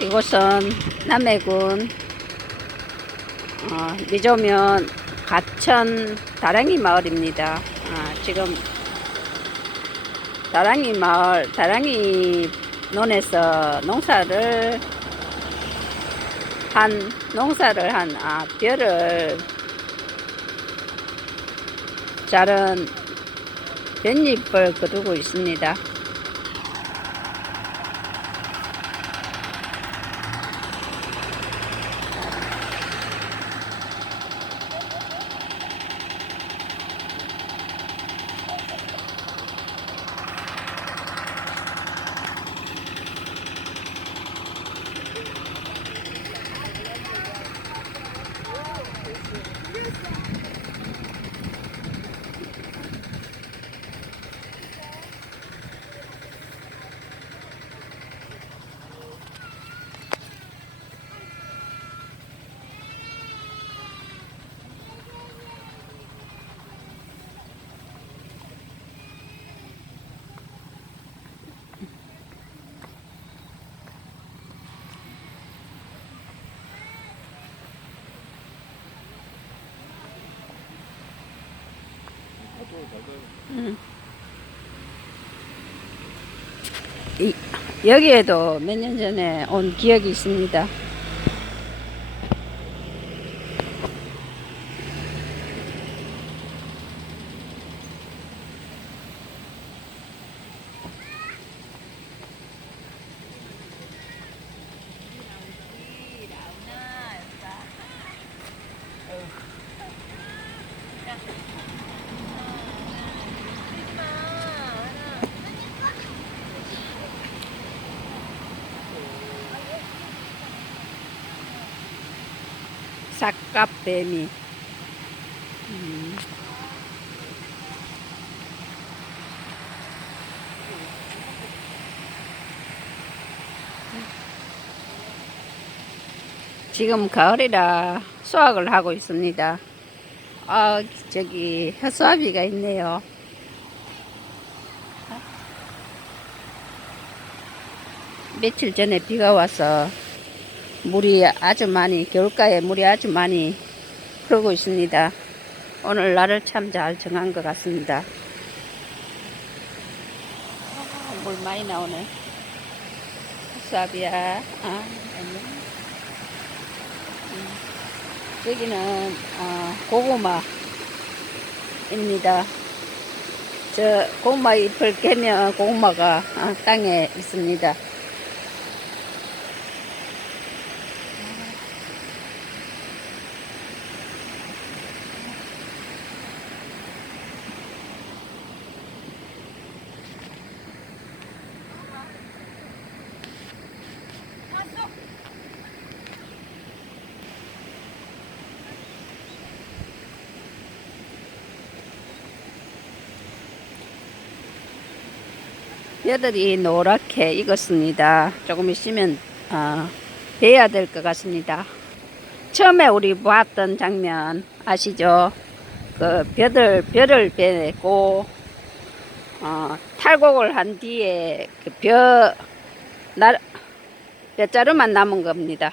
이곳은 남해군 어, 미조면 가천 다랑이 마을입니다. 아, 지금 다랑이 마을, 다랑이 논에서 농사를 한, 농사를 한, 아, 벼를 자른 뱃잎을 거두고 있습니다. 이, 여기에도 몇 년 전에 온 기억이 있습니다. 삭갑뱀이. 음. 지금 가을이라 수확을 하고 있습니다. 아, 저기 해수아비가 있네요. 며칠 전에 비가 와서 물이 아주 많이 겨울가에 물이 아주 많이 흐르고 있습니다. 오늘 날을 참 잘 정한 것 같습니다. 아, 물 많이 나오네. 삽이야. 아, 안녕. 음, 여기는 어, 고구마입니다. 저 고구마 잎을 깨면 고구마가 어, 땅에 있습니다. 뼈들이 노랗게 익었습니다. 조금 있으면 어, 배야 될 것 같습니다. 처음에 우리 보았던 장면 아시죠? 그 뼈들 뼈를 빼고 어, 탈곡을 한 뒤에 그뼈 뼈자루만 남은 겁니다.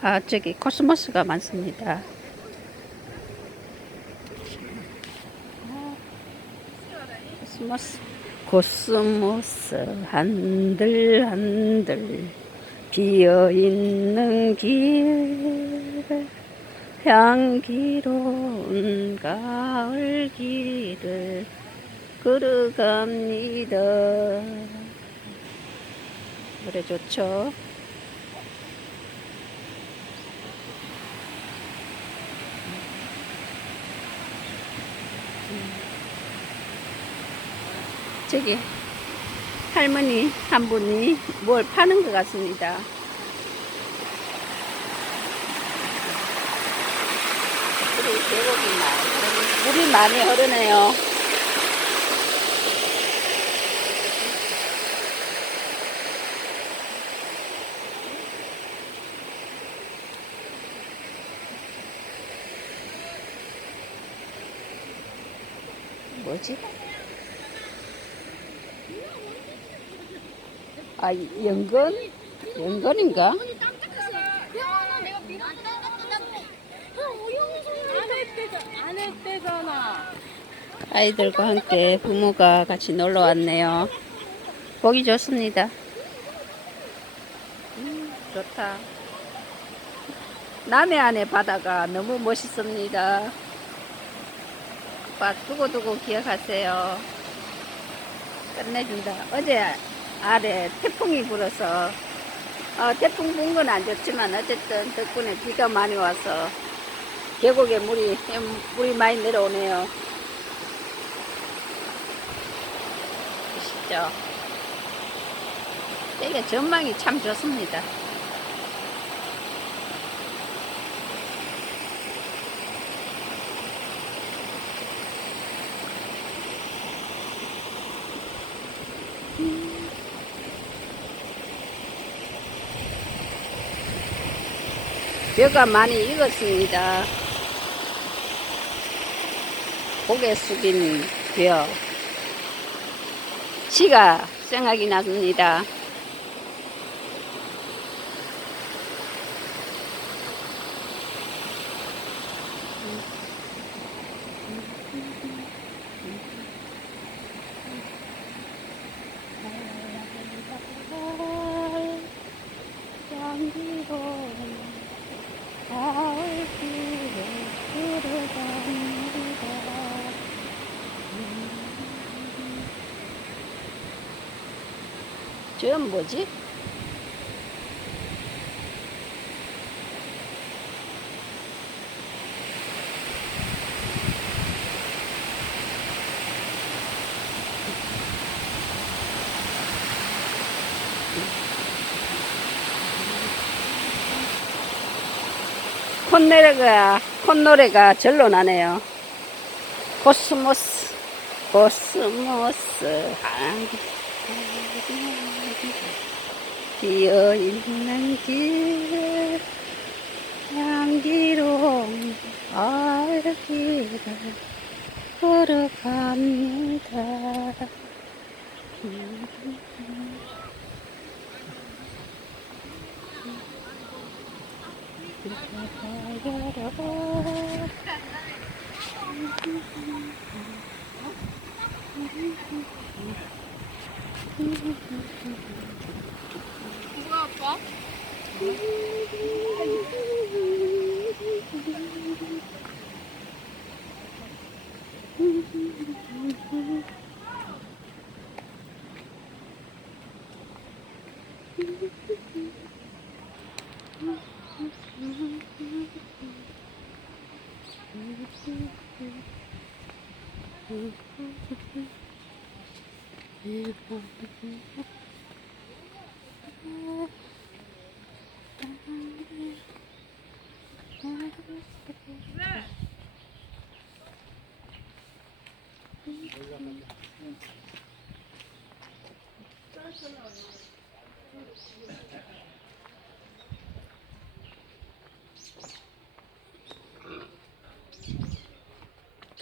아, 저기 코스모스가 많습니다. 코스모스, 코스모스 한들 한들 비어 있는 길 향기로운 가을 길을 걸어갑니다. 노래 좋죠? 저기 할머니 한 분이 뭘 파는 것 같습니다. 물이 계곡이 많이 물이 많이 흐르네요. 뭐지? 아? 안 했대잖아. 아이들과 함께 부모가 같이 놀러 왔네요. 보기 좋습니다. 음, 좋다. 남해 안의 바다가 너무 멋있습니다. 오빠 두고두고 기억하세요. 끝내준다. 어제 아래 태풍이 불어서 어, 태풍 분 건 안 좋지만 어쨌든 덕분에 비가 많이 와서 계곡에 물이 물이 많이 내려오네요. 보시죠. 이게 전망이 참 좋습니다. 벼가 많이 익었습니다. 고개 숙인 벼. 시가 생각이 났습니다. 저건 뭐지? 콧노래가 콧노래가 절로 나네요. 코스모스 코스모스 비어 있는 길 향기로운 알기를 걸어갑니다. 누가 아빠?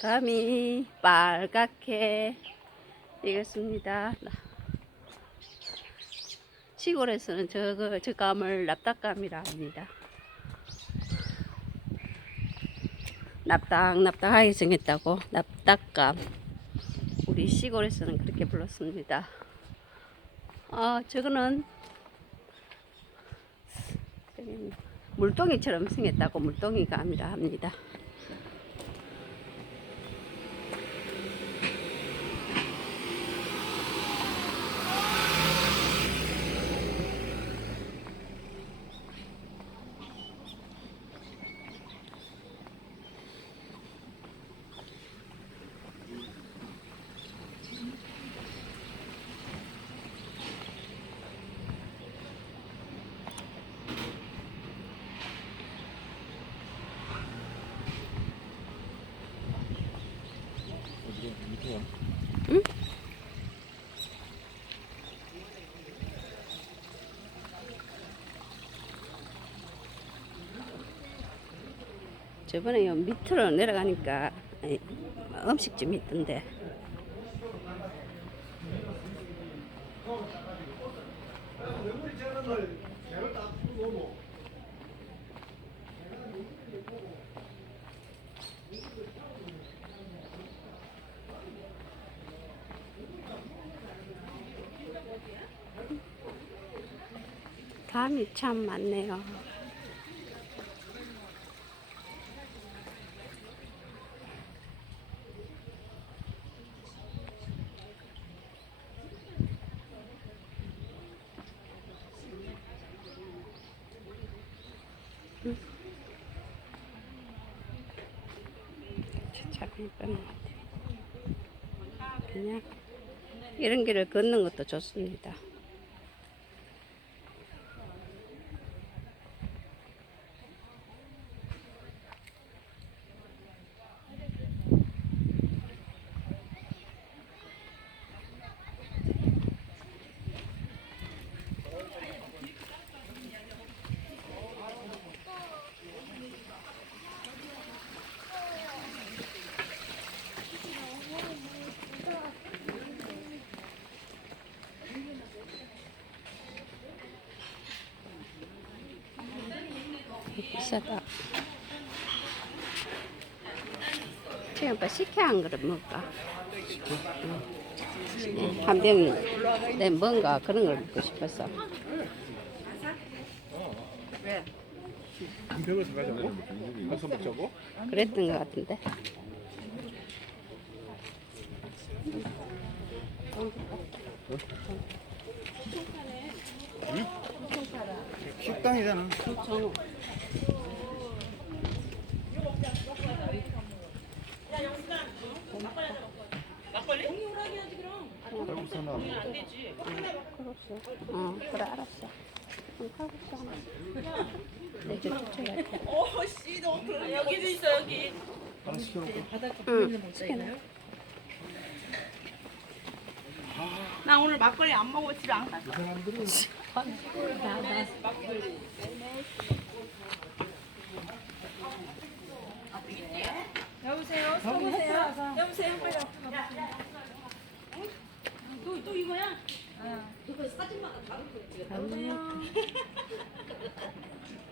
감이 빨갛게 익었습니다. 시골에서는 저거 저 감을 납작감이라 합니다. 납작납작하게 생겼다고 납작감. 우리 시골에서는 그렇게 불렀습니다. 아 저거는 물동이처럼 생겼다고 물동이 감이라 합니다. 저번에 요 밑으로 내려가니까 예, 음식점이 있던데 밤이 참 많네요. 참 예쁜 것 같아요. 그냥 이런 길을 걷는 것도 좋습니다. 비싸다. 지금 뭐 식혜 한 그릇 먹을까? 응. 한 병이 내 뭔가 그런 걸 먹고 싶었어. 한 병을 더 가자고? 가서 먹자고? 그랬던 것 같은데. 식당이잖아. 배고프잖아. 어, 그래 알았어. 그럼 하고 있어. 내 이제 쫓아갈게. 어, 씨, 너무 그래. 여기도 있어, 여기. 하나 시켜놓고. 응. 나 오늘 막걸리 안 먹어 집에 안 가. 그 사람들은 여보세요? 서보세요. 여보세요? 빨리 와. 또, 또 이거야? 여기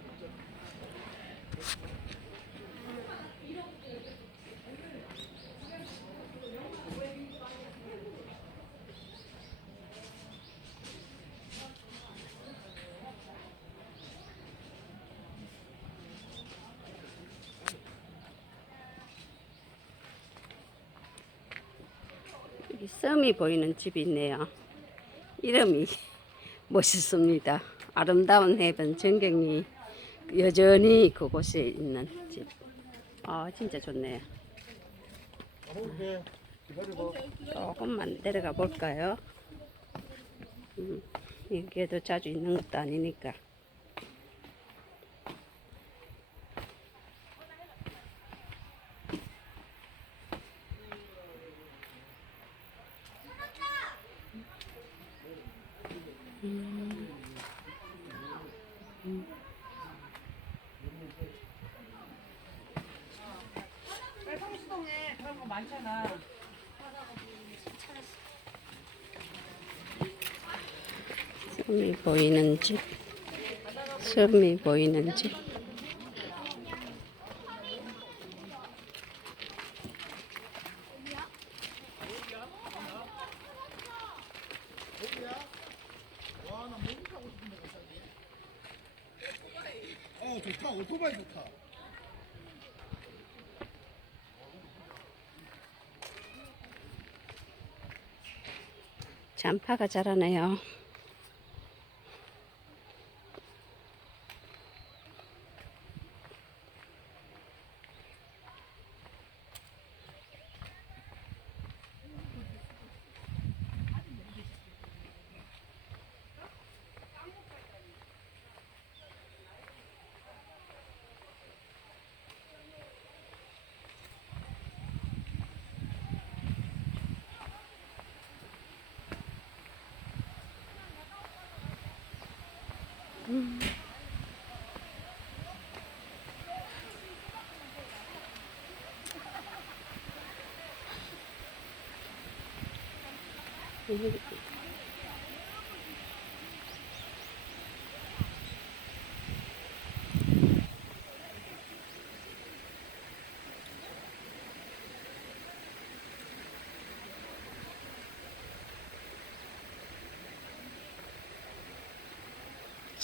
섬이 보이는 집이 있네요. 이름이 멋있습니다. 아름다운 해변 전경이 여전히 그곳에 있는 집. 아 진짜 좋네요. 조금만 내려가 볼까요? 음, 여기에도 자주 있는 것도 아니니까. 성수동에 그런 거 많잖아. 섬이 보이는 집. 섬이 보이는 집. 어 좋다. 오토바이 좋다. 잔파가 자라네요. うん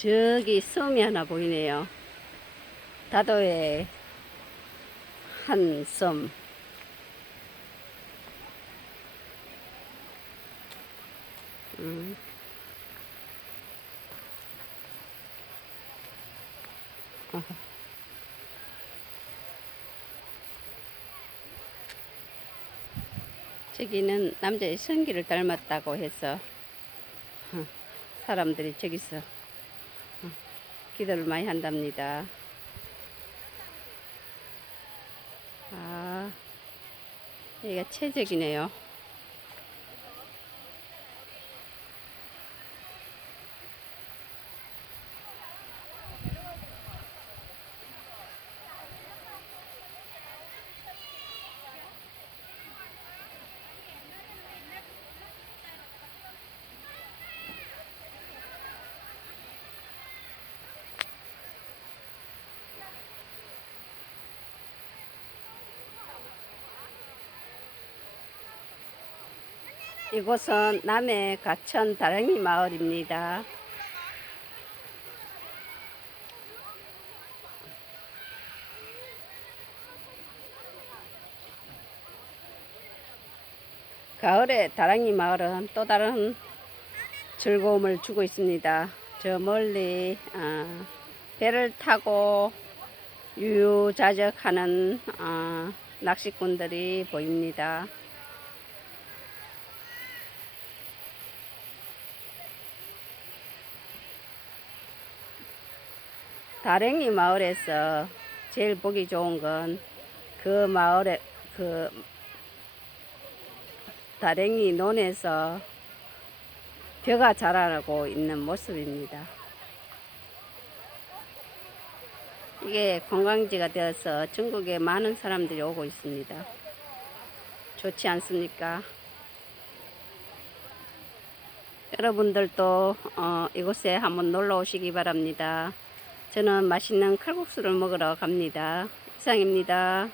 저기 섬이 하나 보이네요. 다도의 한 섬. 음. 저기는 남자의 성기를 닮았다고 해서 어, 사람들이 저기서 어, 기도를 많이 한답니다. 아, 여기가 최적이네요. 이곳은 남해 가천 다랭이 마을입니다. 가을에 다랑이 마을은 또 다른 즐거움을 주고 있습니다. 저 멀리 아, 배를 타고 유유자적하는 아, 낚시꾼들이 보입니다. 다랭이 마을에서 제일 보기 좋은 건 그 마을에 그 다랭이 논에서 벼가 자라고 있는 모습입니다. 이게 관광지가 되어서 전국에 많은 사람들이 오고 있습니다. 좋지 않습니까? 여러분들도 어, 이곳에 한번 놀러 오시기 바랍니다. 저는 맛있는 칼국수를 먹으러 갑니다. 이상입니다.